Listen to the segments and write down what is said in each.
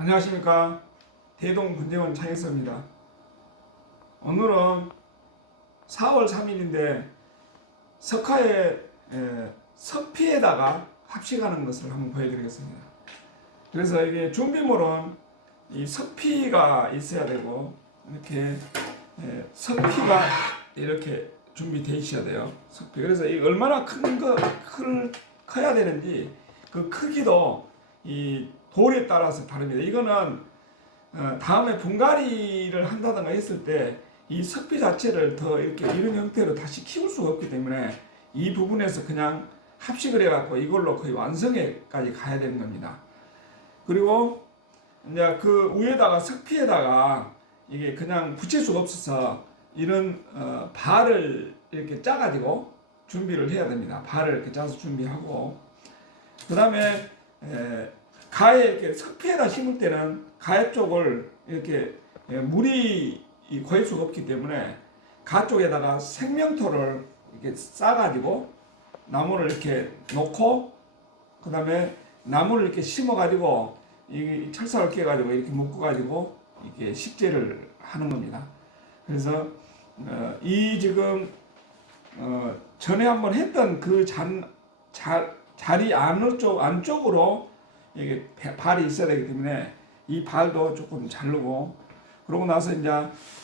안녕하십니까. 대동분재원 차익서입니다. 오늘은 4월 3일인데 석화의 석피에다가 합식하는 것을 한번 보여드리겠습니다. 그래서 이게 준비물은 이 석피가 있어야 되고 이렇게 석피가 이렇게 준비되어 있어야 돼요. 석피. 그래서 이 얼마나 커야 되는지 그 크기도 이 돌에 따라서 다릅니다. 이거는 다음에 분갈이를 한다든가 했을 때 이 석피 자체를 더 이렇게 이런 형태로 다시 키울 수가 없기 때문에 이 부분에서 그냥 합식을 해갖고 이걸로 거의 완성에까지 가야 되는 겁니다. 그리고 이제 그 위에다가 석피에다가 이게 그냥 붙일 수가 없어서 이런 발을 이렇게 짜가지고 준비를 해야 됩니다. 발을 이렇게 짜서 준비하고 그 다음에 가에 이렇게 석피에다 심을 때는 가에 쪽을 이렇게 물이 고일 수가 없기 때문에 가 쪽에다가 생명토를 이렇게 싸가지고 나무를 이렇게 놓고 그 다음에 나무를 이렇게 심어가지고 이 철사를 깨가지고 이렇게 묶어가지고 이렇게 식재를 하는 겁니다. 그래서 이 지금 전에 한번 했던 그 자리 안쪽으로 이게 발이 있어야 되기 때문에 이 발도 조금 자르고 그러고 나서 이제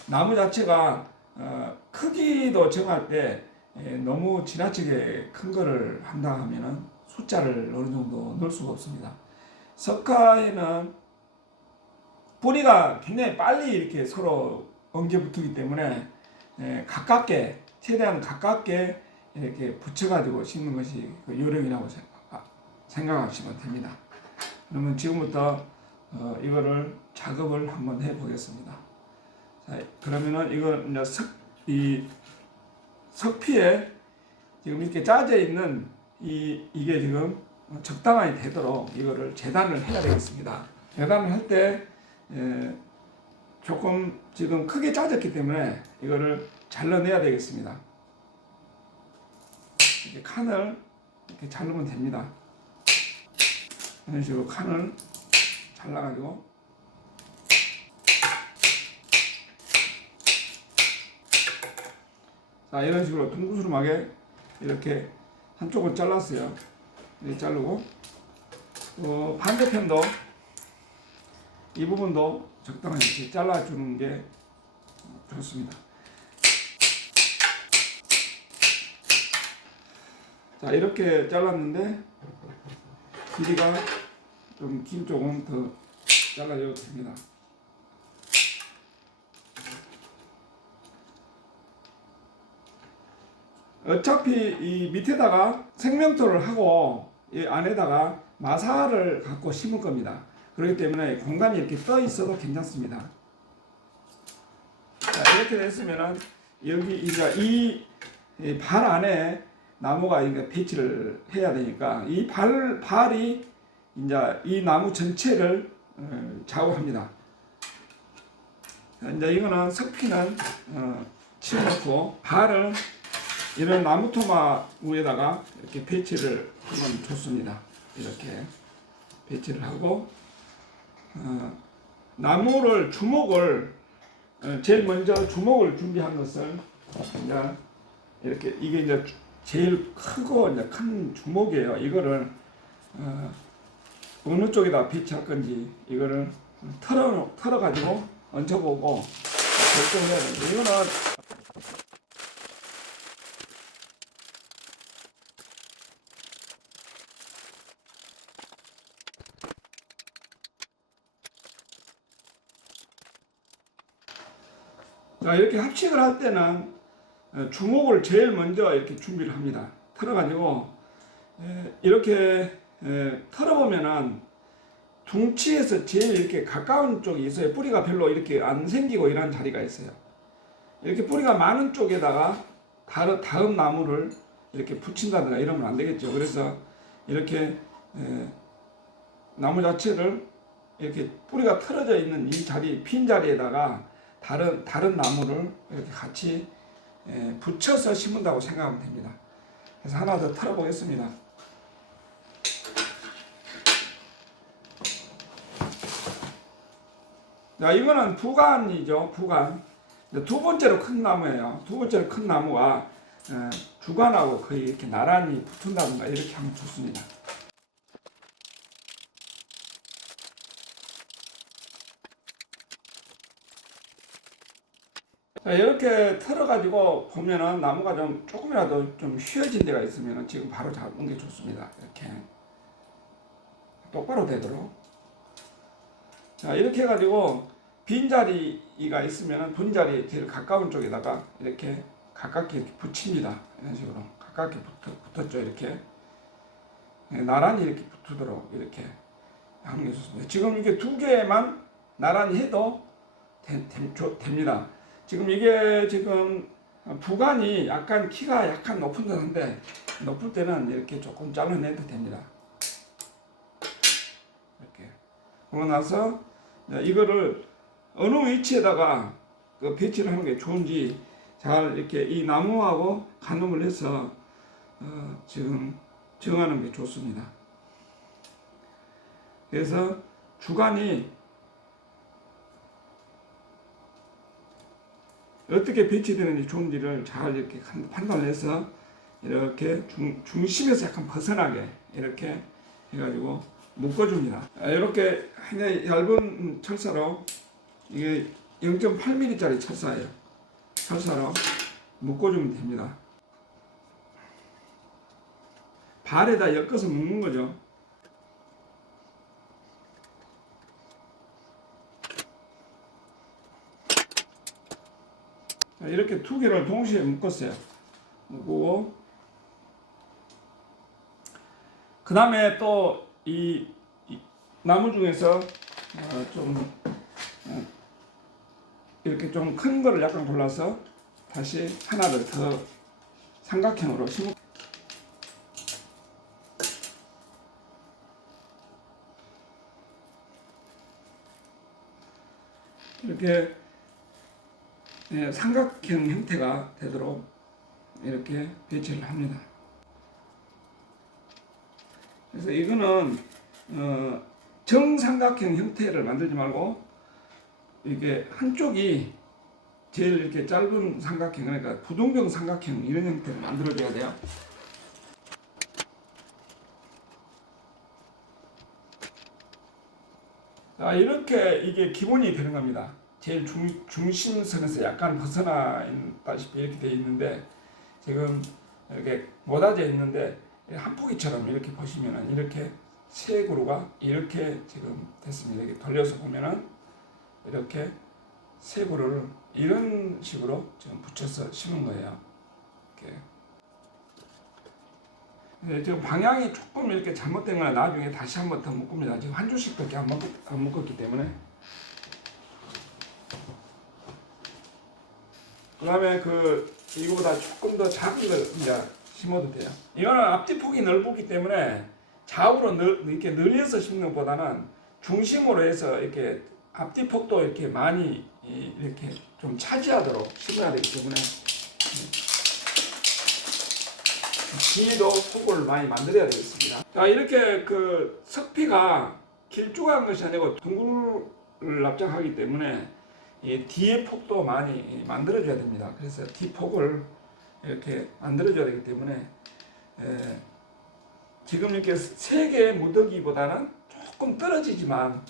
나무 자체가 크기도 정할 때 너무 지나치게 큰 거를 한다 하면은 숫자를 어느 정도 넣을 수가 없습니다. 석화에는 뿌리가 굉장히 빨리 이렇게 서로 엉겨 붙기 때문에 가깝게 최대한 가깝게 이렇게 붙여가지고 심는 것이 그 요령이라고 생각하시면 됩니다. 그러면 지금부터 이거를 작업을 한번 해 보겠습니다. 자, 그러면은 이거 이제 석피에 지금 이렇게 짜져 있는 이게 지금 적당하게 되도록 이거를 재단을 해야 되겠습니다. 재단을 할 때 조금 지금 크게 짜졌기 때문에 이거를 잘라내야 되겠습니다. 이렇게 칸을 이렇게 자르면 됩니다. 이런 식으로 칸을 잘라가지고 자 이런 식으로 둥그스름하게 이렇게 한쪽을 잘랐어요. 이렇게 자르고 반대편도 이 부분도 적당히 이렇게 잘라주는 게 좋습니다. 자 이렇게 잘랐는데 길이가 좀 긴 쪽은 더 잘라줘도 됩니다. 어차피 이 밑에다가 생명토를 하고 이 안에다가 마사를 갖고 심을 겁니다. 그렇기 때문에 공간이 이렇게 떠 있어도 괜찮습니다. 자, 이렇게 됐으면은 여기 이제 이 발 안에 나무가 이제 배치를 해야 되니까 이 발이 이제 이 나무 전체를 좌우합니다. 이제 이거는 석피는 치워놓고 발을 이런 나무 토마 위에다가 이렇게 배치를 한번 줬습니다. 이렇게 배치를 하고 나무를 주목을 제일 먼저 주목을 준비한 것을 이제 이렇게 이게 이제 제일 크고 이제 큰 주목이에요. 이거를 어느 쪽에다 배치할 건지 이거를 털어 가지고 얹어보고 결정해야 됩니다. 이거는 자 이렇게 합식을 할 때는 주목을 제일 먼저 이렇게 준비를 합니다. 털어가지고 이렇게 털어보면은 둥치에서 제일 이렇게 가까운 쪽이 있어요. 뿌리가 별로 이렇게 안 생기고 이런 자리가 있어요. 이렇게 뿌리가 많은 쪽에다가 다음 나무를 이렇게 붙인다든가 이러면 안 되겠죠. 그래서 이렇게 나무 자체를 이렇게 뿌리가 틀어져 있는 이 자리, 핀 자리에다가 다른 나무를 이렇게 같이 붙여서 심는다고 생각하면 됩니다. 그래서 하나 더 털어보겠습니다. 자, 이거는 부관이죠. 부관. 두 번째로 큰 나무예요. 두 번째로 큰 나무가 주관하고 거의 이렇게 나란히 붙은다든가 이렇게 하면 좋습니다. 자, 이렇게 털어가지고 보면은 나무가 좀 조금이라도 좀 휘어진 데가 있으면 지금 바로 잡는 게 좋습니다. 이렇게 똑바로 되도록. 자, 이렇게 해가지고 빈자리가 있으면 빈자리 제일 가까운 쪽에다가 이렇게 가깝게 이렇게 붙입니다. 이런 식으로 가깝게 붙었죠. 이렇게 나란히 이렇게 붙도록 이렇게 하는 게 좋습니다. 지금 이게 두 개만 나란히 해도 됩니다. 지금 이게 지금 부관이 약간 키가 약간 높은 듯한데 높을 때는 이렇게 조금 잘라내도 됩니다. 이렇게 그러고 나서 이거를 어느 위치에다가 그 배치를 하는 게 좋은지 잘 이렇게 이 나무하고 가늠을 해서 지금 정하는 게 좋습니다. 그래서 주관이 어떻게 배치되는지 좋은지를 잘 이렇게 판단해서 이렇게 중심에서 약간 벗어나게 이렇게 해가지고 묶어줍니다. 이렇게 얇은 철사로 이게 0.8mm짜리 철사예요. 철사로 묶어주면 됩니다. 발에다 엮어서 묶는 거죠. 이렇게 두 개를 동시에 묶었어요. 묶고 그 다음에 또 이 나무 중에서 좀 이렇게 좀 큰 거를 약간 골라서 다시 하나를 더 삼각형으로 심어 이렇게 삼각형 형태가 되도록 이렇게 배치를 합니다. 그래서 이거는 정삼각형 형태를 만들지 말고 이게 한쪽이 제일 이렇게 짧은 삼각형, 그러니까 부동경 삼각형 이런 형태를 만들어줘야 돼요. 자, 이렇게 이게 기본이 되는 겁니다. 제일 중심선에서 약간 벗어나 있다시피 이렇게 되어 있는데 지금 이렇게 못아져 있는데 한 포기처럼 이렇게 보시면은 이렇게 세 그루가 이렇게 지금 됐습니다. 이렇게 돌려서 보면은 이렇게 세 그루를 이런 식으로 지금 붙여서 심은 거예요. 이렇게. 지금 방향이 조금 이렇게 잘못된 거는 나중에 다시 한번 더 묶습니다. 지금 한 줄씩밖에 안 묶었기 때문에. 그 다음에 이거보다 조금 더 작은 걸 이제 심어도 돼요. 이거는 앞뒤 폭이 넓기 때문에 좌우로 이렇게 늘려서 심는 것보다는 중심으로 해서 이렇게 앞뒤 폭도 이렇게 많이 이렇게 좀 차지하도록 심어야 되기 때문에 뒤도 폭을 많이 만들어야 되겠습니다. 자, 이렇게 석피가 길쭉한 것이 아니고 둥글을 납작하기 때문에 이 뒤에 폭도 많이 만들어줘야 됩니다. 그래서 뒤 폭을 이렇게 만들어줘야 되기 때문에 지금 이렇게 세 개의 무더기보다는 조금 떨어지지만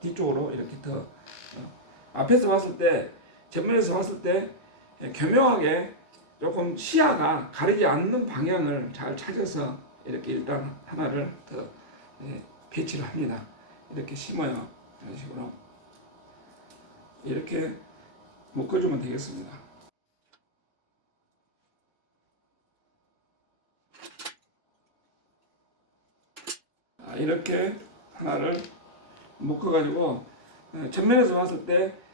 뒤쪽으로 이렇게 더 앞에서 봤을 때 전면에서 봤을 때 교묘하게 조금 시야가 가리지 않는 방향을 잘 찾아서 이렇게 일단 하나를 더 배치를 합니다. 이렇게 심어요. 이런 식으로 이렇게 묶어주면 되겠습니다. 이렇게 하나를 묶어가지고 전면에서 봤을 때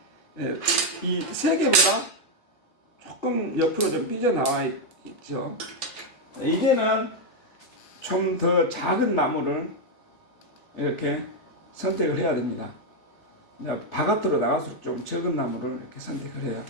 이 세 개보다 조금 옆으로 좀 삐져나와 있죠. 이제는 좀 더 작은 나무를 이렇게 선택을 해야 됩니다. 바깥으로 나갈수록 좀 적은 나무를 이렇게 선택을 해요.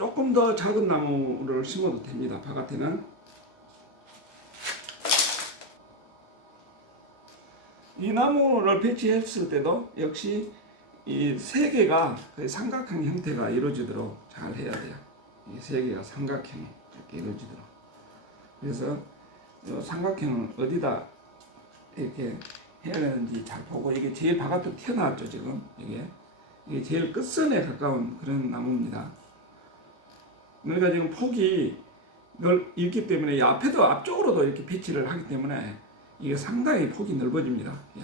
조금 더 작은 나무를 심어도 됩니다. 바깥에는. 이 나무를 배치했을 때도 역시 이 세 개가 삼각형 형태가 이루어지도록 잘 해야 돼요. 이 세 개가 삼각형이 이렇게 이루어지도록. 그래서 이 삼각형을 어디다 이렇게 해야 되는지 잘 보고, 이게 제일 바깥으로 튀어나왔죠 지금. 이게 제일 끝선에 가까운 그런 나무입니다. 그러니까 지금 폭이 있기 때문에 이 앞에도 앞쪽으로도 이렇게 배치를 하기 때문에 이게 상당히 폭이 넓어집니다. 이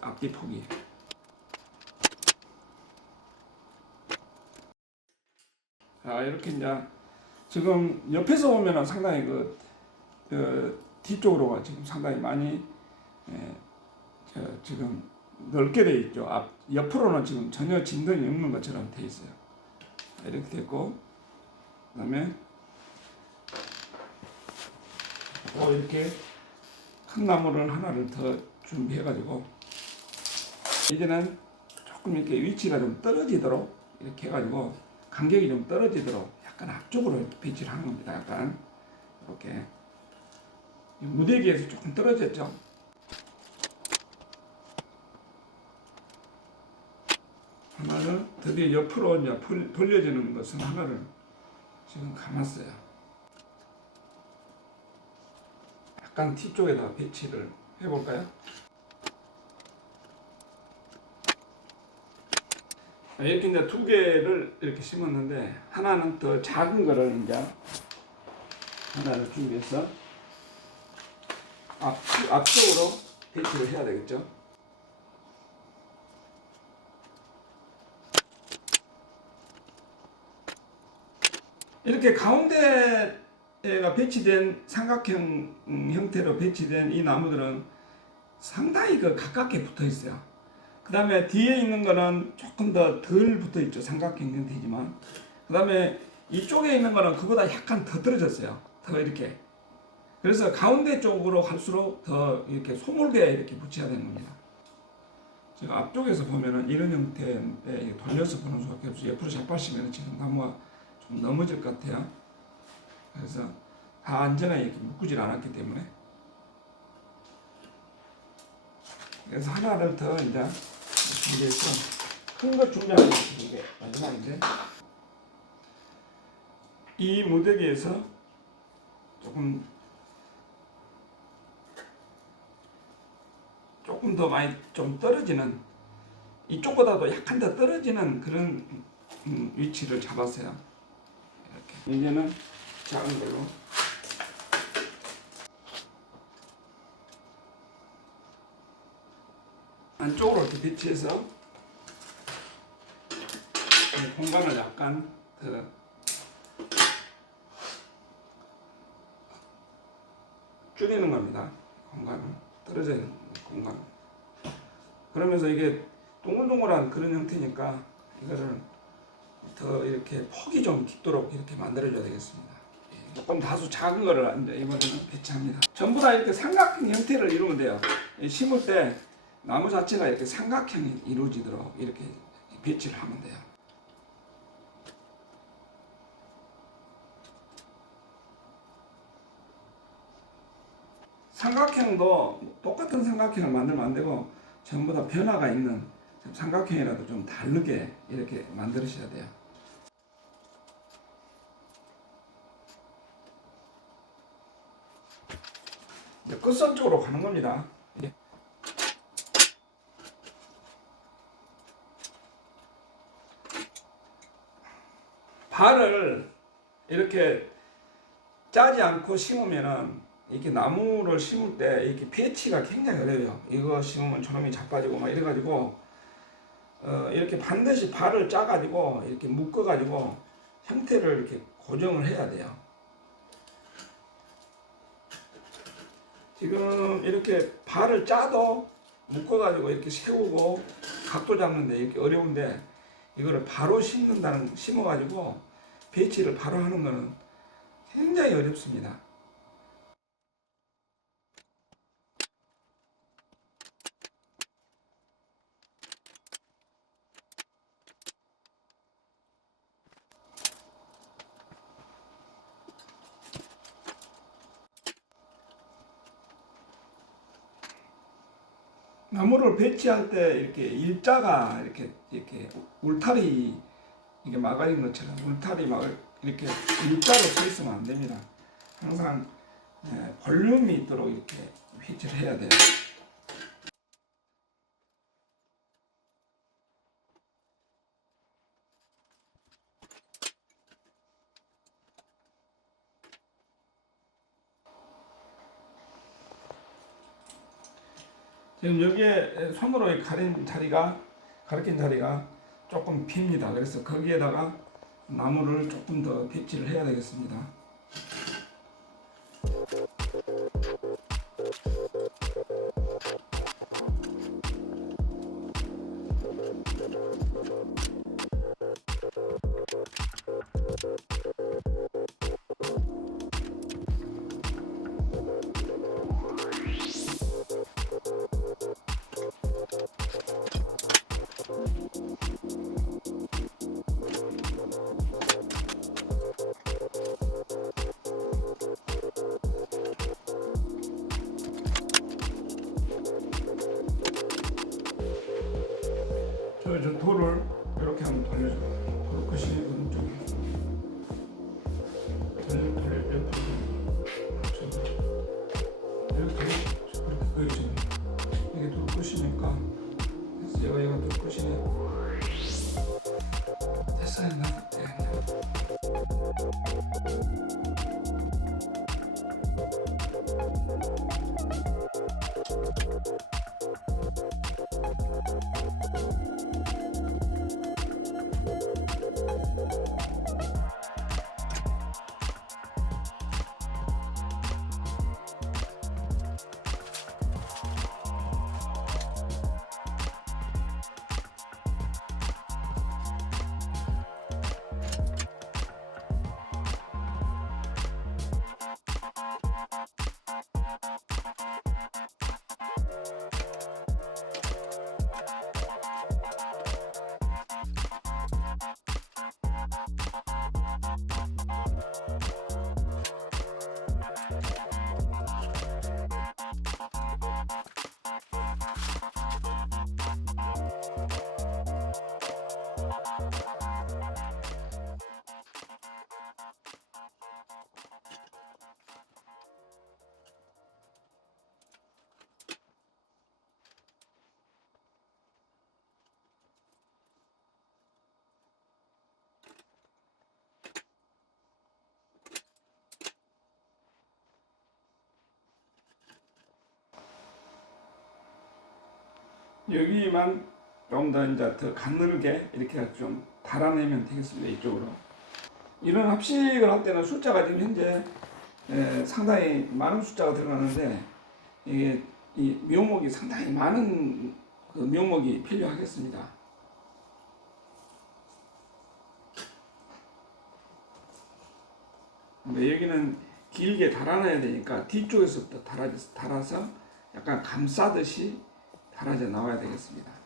앞뒤 폭이. 자, 이렇게 이제 지금 옆에서 보면은 상당히 그 뒤쪽으로가 지금 상당히 많이 지금 넓게 돼 있죠. 옆으로는 지금 전혀 진동이 없는 것처럼 돼 있어요. 이렇게 됐고, 그다음에 또 이렇게 큰 나무를 하나를 더 준비해가지고, 이제는 조금 이렇게 위치가 좀 떨어지도록 이렇게 해가지고 간격이 좀 떨어지도록 약간 앞쪽으로 이렇게 배치를 하는 겁니다. 약간 이렇게 무대기에서 조금 떨어졌죠. 하나를 드디어 옆으로 이제 돌려지는 것은 하나를 지금 감았어요. 약간 뒤쪽에다 배치를 해볼까요? 이렇게 이제 두 개를 이렇게 심었는데, 하나는 더 작은 거를 이제 하나를 준비해서 앞쪽으로 배치를 해야 되겠죠. 이렇게 가운데가 배치된 삼각형 형태로 배치된 이 나무들은 상당히 가깝게 붙어 있어요. 그 다음에 뒤에 있는 거는 조금 더 덜 붙어 있죠. 삼각형 형태지만. 그 다음에 이쪽에 있는 거는 그보다 약간 더 떨어졌어요. 더 이렇게. 그래서 가운데 쪽으로 갈수록 더 이렇게 소물게 이렇게 붙여야 되는 겁니다. 지금 앞쪽에서 보면은 이런 형태에 돌려서 보는 수밖에 없어요. 옆으로 잡아시면 지금 나무가 좀 넘어질 것 같아요. 그래서 다 안전하게 이렇게 묶이질 않았기 때문에. 그래서 하나를 더 이제 준비해서 큰 거 준비하는 게 마지막인데, 이 무더기에서 조금 더 많이 좀 떨어지는, 이쪽보다도 약간 더 떨어지는 그런 위치를 잡았어요. 이렇게. 이제는 작은 걸로 안쪽으로 이렇게 배치해서 공간을 약간 더 줄이는 겁니다. 공간을, 떨어져 있는 공간. 그러면서 이게 동글동글한 그런 형태니까 이거를 더 이렇게 폭이 좀 깊도록 이렇게 만들어줘야 되겠습니다. 조금 다소 작은 거를 이번에는 배치합니다. 전부 다 이렇게 삼각형 형태를 이루면 돼요. 심을 때 나무 자체가 이렇게 삼각형이 이루어지도록 이렇게 배치를 하면 돼요. 삼각형도 똑같은 삼각형을 만들면 안 되고 전부 다 변화가 있는 삼각형이라도 좀 다르게 이렇게 만드셔야 돼요. 이제 끝선 쪽으로 가는 겁니다. 발을 이렇게 짜지 않고 심으면은 이렇게 나무를 심을 때 이렇게 배치가 굉장히 어려워요. 이거 심으면 저놈이 자빠지고 막 이래가지고 이렇게 반드시 발을 짜가지고 이렇게 묶어가지고 형태를 이렇게 고정을 해야 돼요. 지금 이렇게 발을 짜도 묶어가지고 이렇게 세우고 각도 잡는데 이렇게 어려운데, 이거를 바로 심어가지고 배치를 바로 하는 거는 굉장히 어렵습니다. 나무를 배치할 때 이렇게 일자가 이렇게 울타리 이게 막아진 것처럼 울타리 막 이렇게 일자로 서 있으면 안 됩니다. 항상 볼륨이 있도록 이렇게 배치를 해야 돼요. 지금 여기에 손으로 가리킨 자리가 조금 핍니다. 그래서 거기에다가 나무를 조금 더 배치를 해야 되겠습니다. 저 돌을 이렇게 한번 돌려줘요. 돌 끝이 오른쪽에 돌려 옆으로 이렇게 그렇지. 이게 돌 끝이니까 얘가 돌 끝이네. 됐어요. 여기만 좀 더 이제 더 가늘게 이렇게 좀 달아내면 되겠습니다. 이쪽으로. 이런 합식을 할 때는 숫자가 지금 현재 상당히 많은 숫자가 들어가는데 이게 이 묘목이 상당히 많은 그 묘목이 필요하겠습니다. 근데 여기는 길게 달아놔야 되니까 뒤쪽에서부터 달아서 약간 감싸듯이 달아져 나와야 되겠습니다.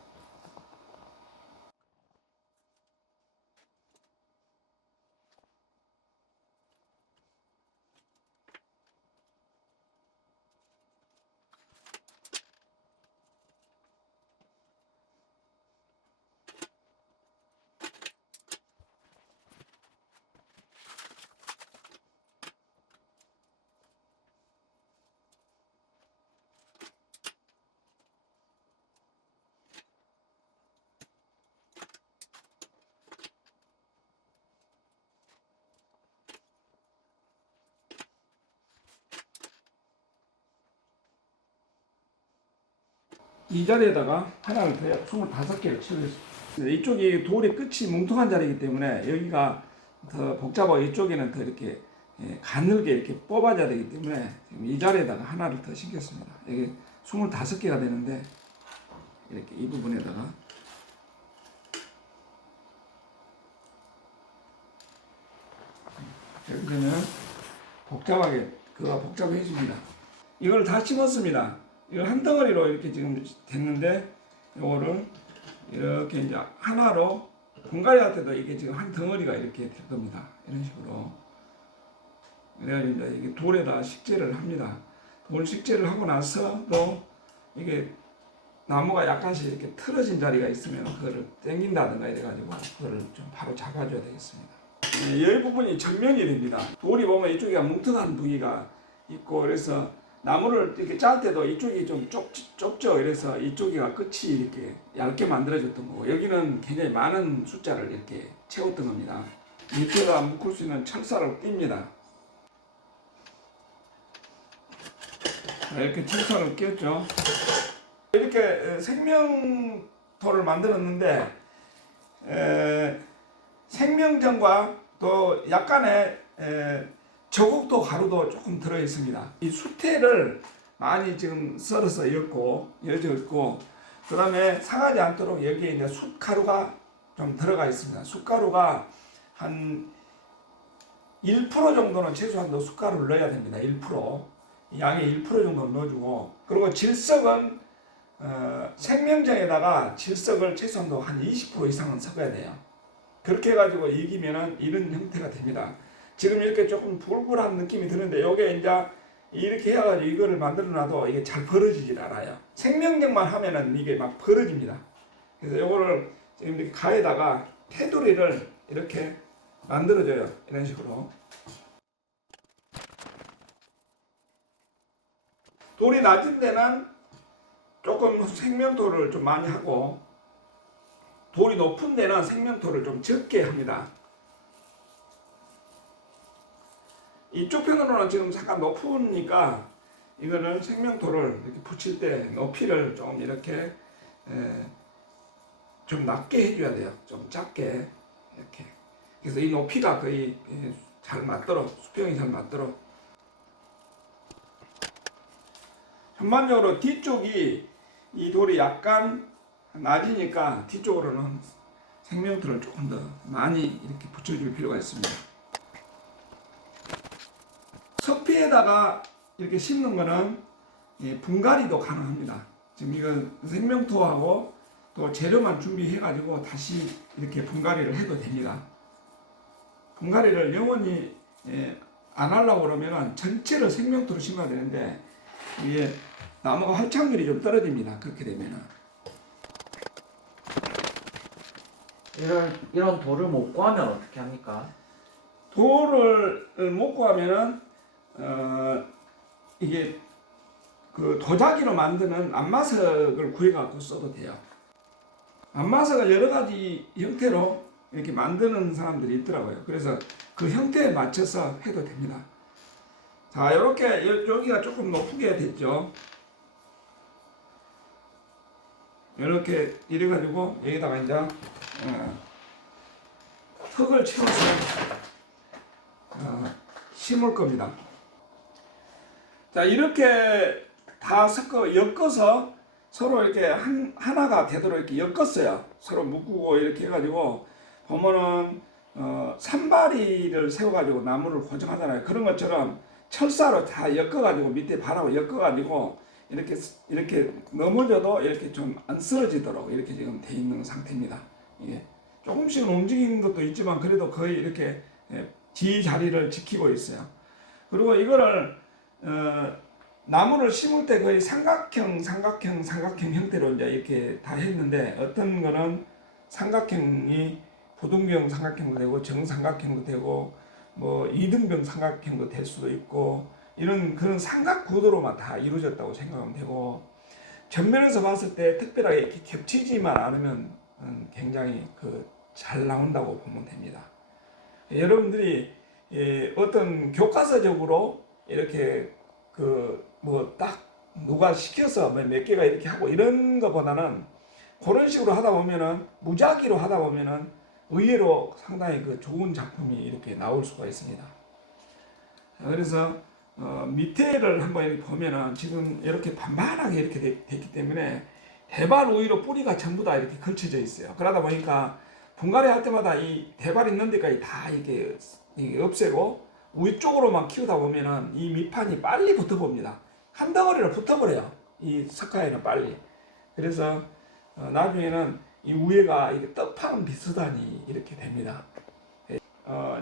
이 자리에다가 하나를 더 25개를 채우겠습니다. 이쪽이 돌의 끝이 뭉퉁한 자리이기 때문에 여기가 더 복잡하고 이쪽에는 더 이렇게 가늘게 이렇게 뽑아져야 되기 때문에 지금 이 자리에다가 하나를 더 심겠습니다. 이게 25개가 되는데 이렇게 이 부분에다가 이렇게 되면 복잡해집니다. 이걸 다 심었습니다. 이걸 한 덩어리로 이렇게 지금 됐는데 이거를 이렇게 이제 하나로 분갈이 할 때도 이게 지금 한 덩어리가 이렇게 될 겁니다. 이런 식으로. 그래가지고 이제 이게 돌에다 식재를 합니다. 돌 식재를 하고 나서도 이게 나무가 약간씩 이렇게 틀어진 자리가 있으면 그거를 당긴다든가 이래가지고 그거를 좀 바로 잡아줘야 되겠습니다. 이 부분이 전면이 됩니다. 돌이 보면 이쪽에 뭉툭한 부위가 있고 그래서 나무를 이렇게 짤 때도 이쪽이 좀 좁죠. 그래서 이쪽이가 끝이 이렇게 얇게 만들어졌던 거고 여기는 굉장히 많은 숫자를 이렇게 채웠던 겁니다. 밑에다 묶을 수 있는 철사를 띱니다. 이렇게 철사를 꼈죠. 이렇게 생명토를 만들었는데 생명전과 또 약간의 저곡도 가루도 조금 들어 있습니다. 이 수태를 많이 지금 썰어서 여져 있고 그 다음에 상하지 않도록 여기에 이제 숯가루가 좀 들어가 있습니다. 숯가루가 한 1% 정도는 최소한 숯가루를 넣어야 됩니다. 1%. 양의 1% 정도는 넣어주고 그리고 질석은 생명정에다가 질석을 최소한 한 20% 이상은 섞어야 돼요. 그렇게 해가지고 이기면은 이런 형태가 됩니다. 지금 이렇게 조금 불불한 느낌이 드는데 요게 이제 이렇게 해가지고 이거를 만들어놔도 이게 잘 벌어지질 않아요. 생명정만 하면은 이게 막 벌어집니다. 그래서 요거를 지금 이렇게 가에다가 테두리를 이렇게 만들어줘요. 이런 식으로. 돌이 낮은 데는 조금 생명토를 좀 많이 하고 돌이 높은 데는 생명토를 좀 적게 합니다. 이쪽 편으로는 지금 잠깐 높으니까 이거를 생명토를 이렇게 붙일 때 높이를 좀 이렇게 좀 낮게 해줘야 돼요. 좀 작게 이렇게. 그래서 이 높이가 거의 잘 맞도록 수평이 잘 맞도록. 전반적으로 뒤쪽이 이 돌이 약간 낮으니까 뒤쪽으로는 생명토를 조금 더 많이 이렇게 붙여줄 필요가 있습니다. 석피에다가 이렇게 심는 거는 분갈이도 가능합니다. 지금 이건 생명토하고 또 재료만 준비해 가지고 다시 이렇게 분갈이를 해도 됩니다. 분갈이를 영원히 안 하려고 그러면 전체를 생명토로 심어야 되는데 이게 나무가 활착률이 좀 떨어집니다. 그렇게 되면은 이런 돌을 못 구하면 어떻게 합니까? 돌을 못 구하면은 이게 그 도자기로 만드는 안마석을 구해갖고 써도 돼요. 안마석을 여러 가지 형태로 이렇게 만드는 사람들이 있더라고요. 그래서 그 형태에 맞춰서 해도 됩니다. 자, 이렇게 여기가 조금 높게 됐죠. 이렇게 이래가지고 여기다가 이제 흙을 채워서 심을 겁니다. 자, 이렇게 다 엮어서 서로 이렇게 하나가 되도록 이렇게 엮었어요. 서로 묶고 이렇게 해가지고 보면은 산바리를 세워가지고 나무를 고정하잖아요. 그런 것처럼 철사로 다 엮어가지고 밑에 바라고 엮어가지고 이렇게 넘어져도 이렇게 좀 안 쓰러지도록 이렇게 지금 돼 있는 상태입니다. 이게 조금씩은 움직이는 것도 있지만 그래도 거의 이렇게 지 자리를 지키고 있어요. 그리고 이거를 나무를 심을 때 거의 삼각형 형태로 이제 이렇게 다 했는데 어떤 거는 삼각형이 부등병 삼각형도 되고 정삼각형도 되고 뭐 이등병 삼각형도 될 수도 있고 이런 그런 삼각 구도로만 다 이루어졌다고 생각하면 되고 전면에서 봤을 때 특별하게 이렇게 겹치지만 않으면 굉장히 잘 나온다고 보면 됩니다. 여러분들이 어떤 교과서적으로 이렇게 뭐 딱 누가 시켜서 몇 개가 이렇게 하고 이런 것보다는 그런 식으로 하다 보면은 무작위로 하다 보면은 의외로 상당히 좋은 작품이 이렇게 나올 수가 있습니다. 그래서 밑에를 한번 이렇게 보면은 지금 이렇게 반반하게 이렇게 됐기 때문에 대발 우위로 뿌리가 전부 다 이렇게 걸쳐져 있어요. 그러다 보니까 분갈이 할 때마다 이 대발 있는 데까지 다 이게 없애고 위쪽으로만 키우다 보면은 이 밑판이 빨리 붙어봅니다. 한 덩어리로 붙어버려요. 이 석가에는 빨리. 그래서 나중에는 이 위에가 이게 떡판 비슷하니 이렇게 됩니다.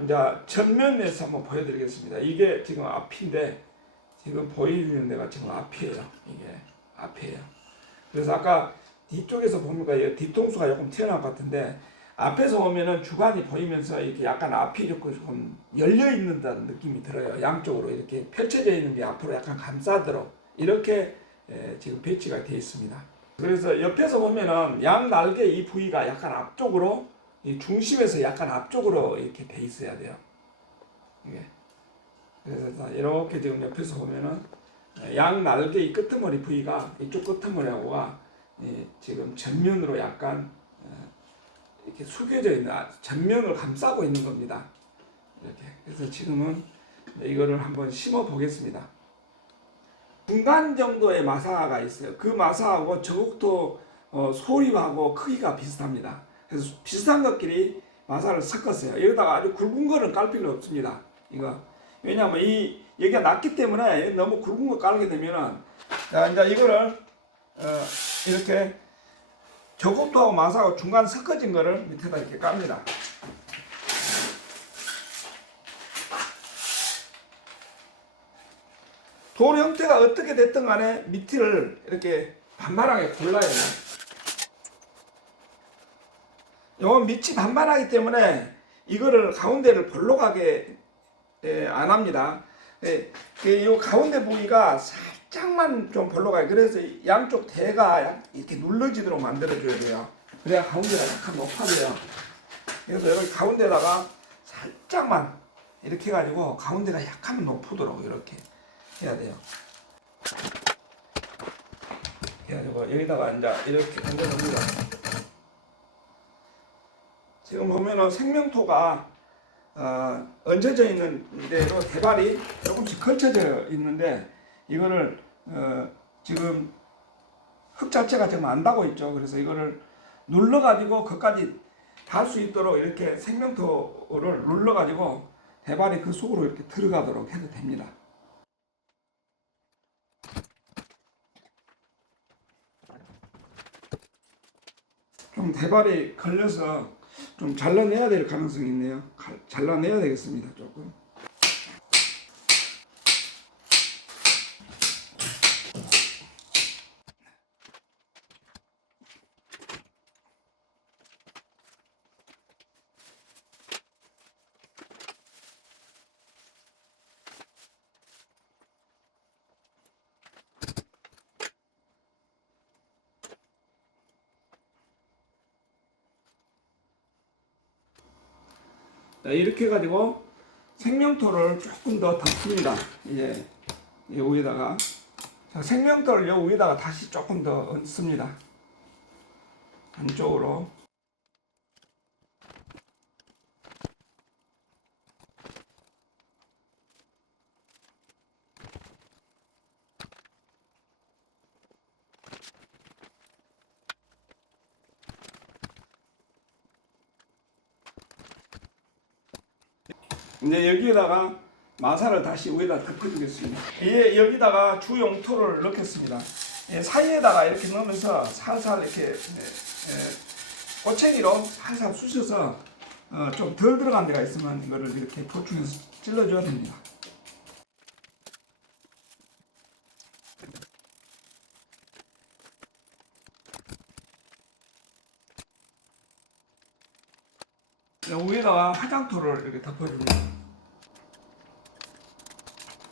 이제 전면에서 한번 보여드리겠습니다. 이게 지금 앞인데 지금 보이는 데가 지금 앞이에요. 이게 앞이에요. 그래서 아까 뒤쪽에서 보니까 이 뒤통수가 조금 튀어나올 것 같은데 앞에서 보면은 주관이 보이면서 이렇게 약간 앞이 이렇게 좀 열려 있는다는 느낌이 들어요. 양쪽으로 이렇게 펼쳐져 있는 게 앞으로 약간 감싸도록 이렇게 지금 배치가 되어 있습니다. 그래서 옆에서 보면은 양 날개 이 부위가 약간 앞쪽으로 이 중심에서 약간 앞쪽으로 이렇게 돼 있어야 돼요. 이게. 그래서 이렇게 지금 옆에서 보면은 양 날개 이 끄트머리 부위가 이쪽 끄트머리하고가 지금 전면으로 약간 이렇게 숙여져 있는 전면을 감싸고 있는 겁니다. 이렇게. 그래서 지금은 이거를 한번 심어 보겠습니다. 중간 정도의 마사가 있어요. 그 마사하고 저국도 소립하고 크기가 비슷합니다. 그래서 비슷한 것끼리 마사를 섞었어요. 여기다가 아주 굵은 거는 깔 필요 없습니다. 이거 왜냐하면 이 여기가 낮기 때문에 너무 굵은 거 깔게 되면은 자 이제 이거를 이렇게 저국도하고 마사하고 중간 섞어진 거를 밑에다 이렇게 깝니다. 돌 형태가 어떻게 됐든 간에 밑을 이렇게 반반하게 골라야 돼요. 요 밑이 반반하기 때문에 이거를 가운데를 볼록 가게 안 합니다. 이 가운데 부위가 살짝만 좀 볼록 가게. 그래서 양쪽 대가 이렇게 눌러지도록 만들어줘야 돼요. 그래야 가운데가 약간 높아져요. 그래서 여기 가운데다가 살짝만 이렇게 해가지고 가운데가 약간 높도록 이렇게 해야 돼요. 그래가지고 여기다가 이제 이렇게 얹어놓습니다. 지금 보면은 생명토가 얹혀져 있는 대로 대발이 조금씩 걸쳐져 있는데 이거를 지금 흙 자체가 지금 안 닿고 있죠. 그래서 이거를 눌러가지고 거기까지 닿을 수 있도록 이렇게 생명토를 눌러가지고 대발이 그 속으로 이렇게 들어가도록 해도 됩니다. 좀 대발이 걸려서 좀 잘라내야 될 가능성이 있네요. 잘라내야 되겠습니다. 조금. 자, 이렇게 해가지고 생명토를 조금 더 덮습니다. 이제 이 위에다가 자, 생명토를 이 위에다가 다시 조금 더 얹습니다. 안쪽으로. 이제 여기에다가 마사를 다시 위에다 덮어주겠습니다. 여기다가 주 용토를 넣겠습니다. 사이에다가 이렇게 넣으면서 살살 이렇게 꼬챙이로 살살 쑤셔서 좀 덜 들어간 데가 있으면 이거를 이렇게 보충해서 찔러줘야 됩니다. 위에다가 화장토를 이렇게 덮어줍니다.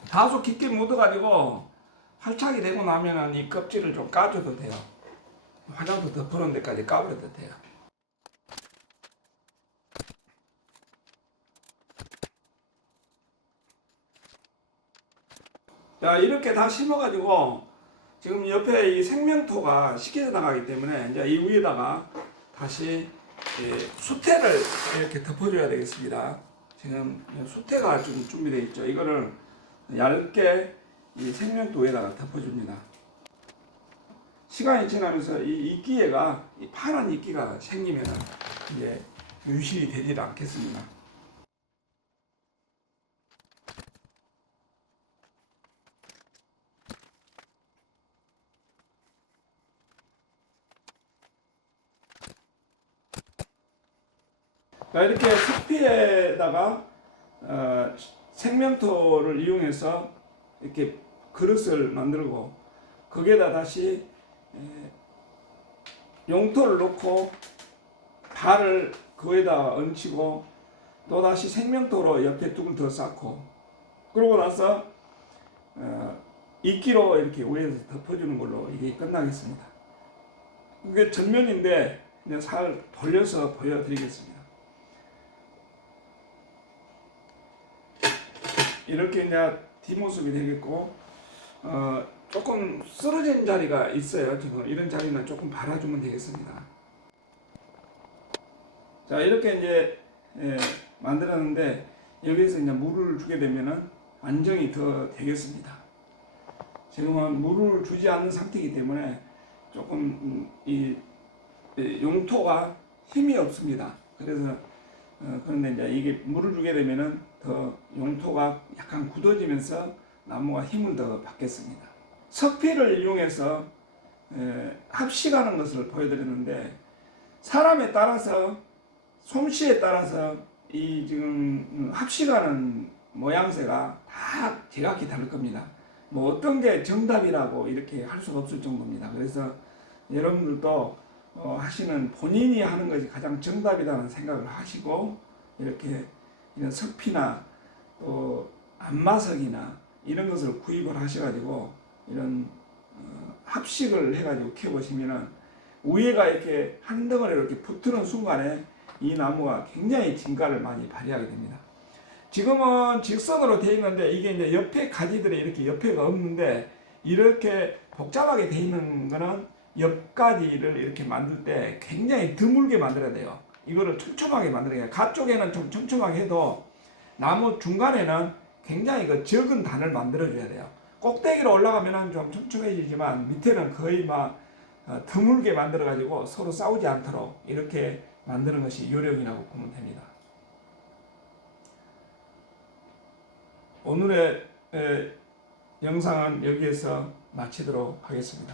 다소 깊게 묻어가지고 활착이 되고 나면은 이 껍질을 좀 까줘도 돼요. 화장토 덮어놓은 데까지 까버려도 돼요. 자, 이렇게 다 심어가지고 지금 옆에 이 생명토가 식혀져 나가기 때문에 이제 이 위에다가 다시 수태를 이렇게 덮어줘야 되겠습니다. 지금 수태가 좀 준비되어 있죠. 이거를 얇게 이 생명토에다가 덮어줍니다. 시간이 지나면서 이 이끼가 이 파란 이끼가 생기면 이제 유실이 되지 않겠습니다. 자, 이렇게 숲에다가 생명토를 이용해서 이렇게 그릇을 만들고 거기에다 다시 용토를 놓고 발을 그에다 얹히고 또다시 생명토로 옆에 뚝을 더 쌓고 그러고 나서 이끼로 이렇게 위에서 덮어주는 걸로 이게 끝나겠습니다. 이게 전면인데 그냥 살 돌려서 보여드리겠습니다. 이렇게 이제 뒷모습이 되겠고 조금 쓰러진 자리가 있어요. 지금 이런 자리는 조금 발아주면 되겠습니다. 자 이렇게 이제 만들었는데 여기서 이제 물을 주게 되면은 안정이 더 되겠습니다. 지금은 물을 주지 않는 상태이기 때문에 조금 이 용토가 힘이 없습니다. 그래서 그런데 이제 이게 물을 주게 되면은 더 용토가 약간 굳어지면서 나무가 힘을 더 받겠습니다. 석피를 이용해서 합식하는 것을 보여드렸는데 사람에 따라서 솜씨에 따라서 이 지금 합식하는 모양새가 다 제각기 다를 겁니다. 뭐 어떤 게 정답이라고 이렇게 할 수가 없을 정도입니다. 그래서 여러분들도 하시는 본인이 하는 것이 가장 정답이라는 생각을 하시고 이렇게 이런 석피나 또 안마석이나 이런 것을 구입을 하셔가지고 이런 합식을 해가지고 키워보시면은 위에가 이렇게 한 덩어리로 이렇게 붙는 순간에 이 나무가 굉장히 진가를 많이 발휘하게 됩니다. 지금은 직선으로 되어 있는데 이게 이제 옆에 가지들이 이렇게 옆에가 없는데 이렇게 복잡하게 되어 있는 거는 옆가지를 이렇게 만들 때 굉장히 드물게 만들어야 돼요. 이거를 촘촘하게 만들어야 돼요. 가쪽에는 좀 촘촘하게 해도 나무 중간에는 굉장히 그 적은 단을 만들어줘야 돼요. 꼭대기로 올라가면 좀 촘촘해지지만 밑에는 거의 막 드물게 만들어가지고 서로 싸우지 않도록 이렇게 만드는 것이 요령이라고 보면 됩니다. 오늘의 영상은 여기에서 마치도록 하겠습니다.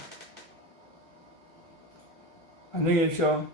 안녕히 계십시오.